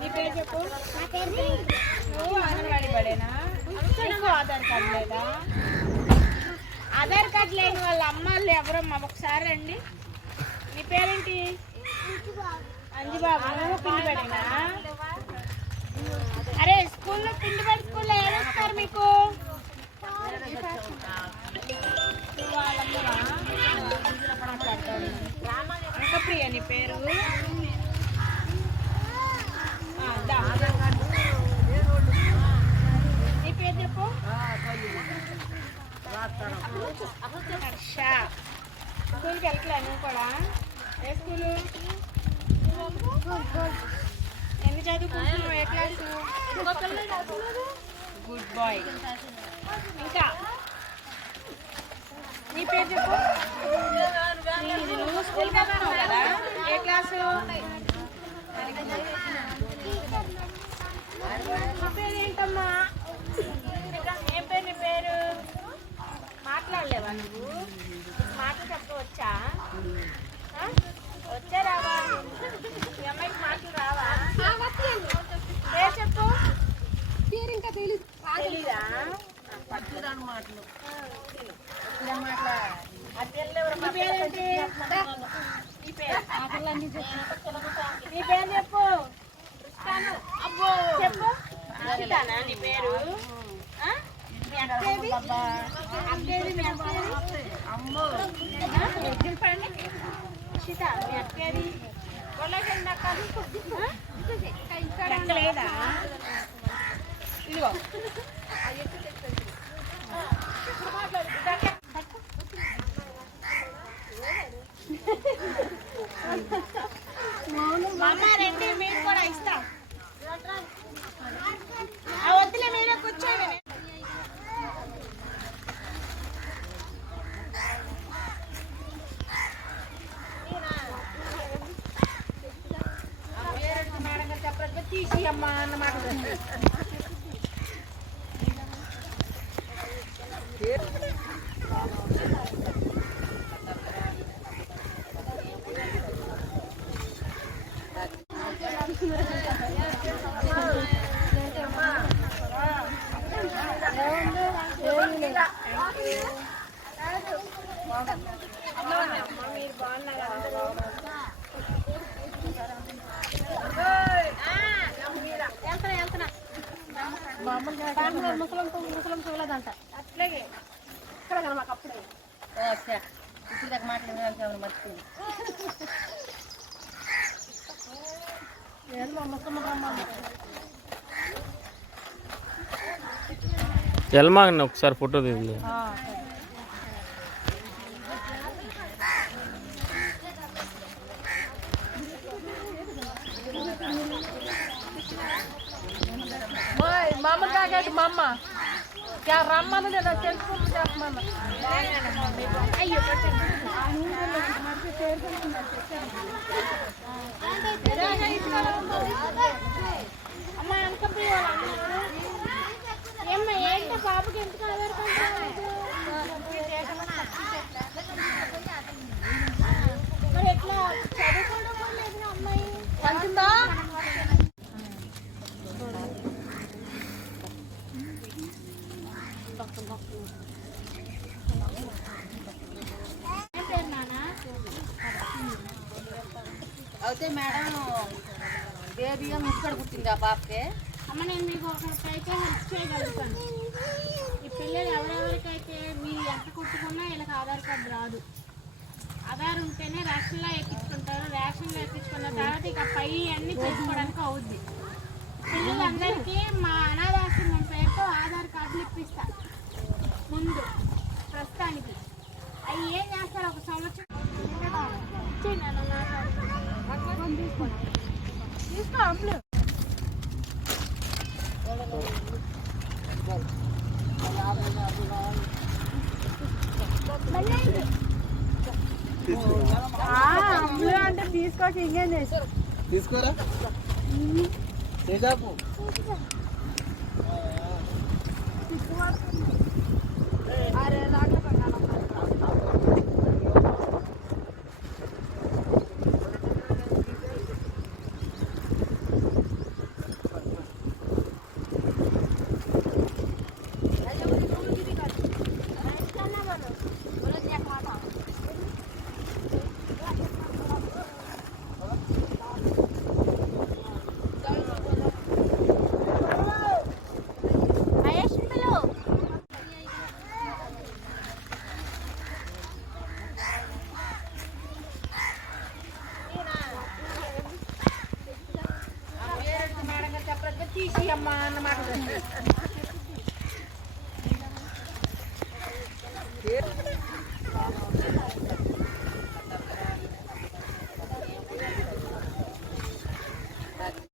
నీ పేరు చెప్పు నా పేరు ఆధార్ కార్డు లేదా? ఆధార్ కార్డు లేని వాళ్ళ అమ్మాళ్ళు ఎవరమ్మా? ఒకసారి రండి. నీ పేరేంటి? అంజుబాబు. నువ్వు పిండి పడినా అరే స్కూల్లో పిండి పడి స్కూల్లో ఏమేస్తారు మీకు? స్కూలు ఎన్ని చదువుకుంటున్నావు? ఏ క్లాసు? గుడ్ బాయ్ ఇంకా? నీ పేరు చెప్పు. నువ్వు స్కూల్కి వెళ్తున్నావు కదా. ఏ క్లాసు? నీ పేరు ఏంటమ్మా ఏం పేరు నీ పేరు? మాట్లాడలేవా నువ్వు? మాటలు చెప్పవచ్చా ఆ? వచ్చా రావా మీ అమ్మాయికి మాటలు రావా పేరు చెప్పు తెలీదా నీ పేరేంటి? నీ పేరు? చెప్పు అబ్బో చెప్పు నీ పేరు సీత మీ అక్కేది ఇదిగో ಕಿಸಿ ಅಮ್ಮ ಮಾಡಿದ್ರೆ Thank you. ముసలం చూడలేదంట అట్లాగే. ఇక్కడ కదా మాకు అప్పుడే. ఇప్పుడు దాకా మాట్లాడిన మర్చిపోయింది ఎల్మాగండి ఒకసారి ఫోటో తీయండి మా అమ్మ కాగట్టు మా అమ్మ రమ్మను లేదా తెలుసుకుంటూ చేస్తున్నాను. అయ్యో అయితే మేడం బేబీ ఇక్కడ పుట్టింది ఆ పాపకి. అమ్మ నేను మీకు ఒకరికైతే హెల్ప్ చేయగలుగుతాను. ఈ పిల్లలు ఎవరెవరికైతే మీ ఎంత కుట్టుకున్నా వీళ్ళకి ఆధార్ కార్డు రాదు. ఆధార్ ఉంటేనే రేషన్లో ఎక్కించుకుంటారు రేషన్లో ఎక్కించుకున్న తర్వాత ఇక పై అన్ని చేసుకోవడానికి అవుద్ది. పిల్లలందరికీ మా అనాథాశ్రమం అమ్ములు అంటే తీసుకోక ఇంకేం చేశారు తీసుకోరా చేసాపు అరే రాక naman.